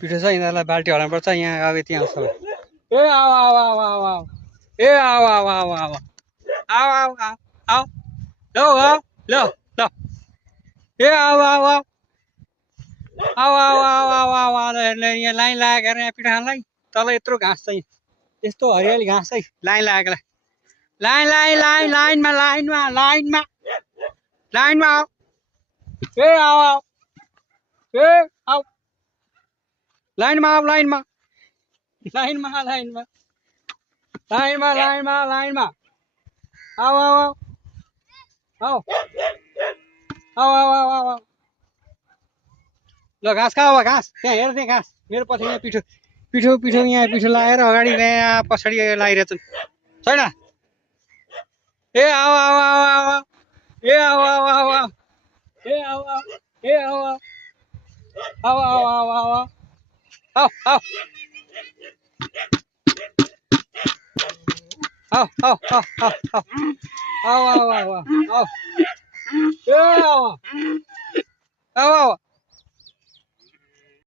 पिठो छ यिनीहरूलाई बाल्टी हलाउनुपर्छ यहाँ अब यति आउँछ ए आऊ आऊ आऊ आऊ आऊ ए आऊ आऊ आऊ आऊ आऊ आऊ आऊ आऊ ल ल ल ए आऊ आऊ आऊ आऊ आऊ आऊ आऊ आऊ आऊ यहाँ लाइन लागेको यहाँ पिठो खानलाई तल यत्रो घाँस छ यस्तो हरियाली घाँस है लाइन लागेकोलाई लाइन लाइन लाइन लाइनमा लाइनमा लाइनमा लाइनमा आऊ ए आऊ आऊ ए आऊ लाइनमा आऊ लाइनमा लाइनमा लाइनमा लाइनमा लाइनमा लाइनमा आऊ आऊ आऊ आऊ आऊ आऊ आऊ आऊ आऊ ल घाँस खा अब घाँस त्यहाँ हेर त्यहाँ घाँस मेरो पछि यहाँ पिठो पिठो पिठो यहाँ पिठो लगाएर अगाडि यहाँ पछाडि लगाइरहेछन् छैन ए आऊ आऊ आऊ आऊ ए आऊ आऊ आऊ आऊ ए आऊ आऊ ए आऊ आऊ आऊ आऊ आऊ आऊ आऊ आऊ आऊ आऊ आऊ आऊ आऊ आऊ आऊ आऊ आऊ आऊ ए आऊ आऊ आऊ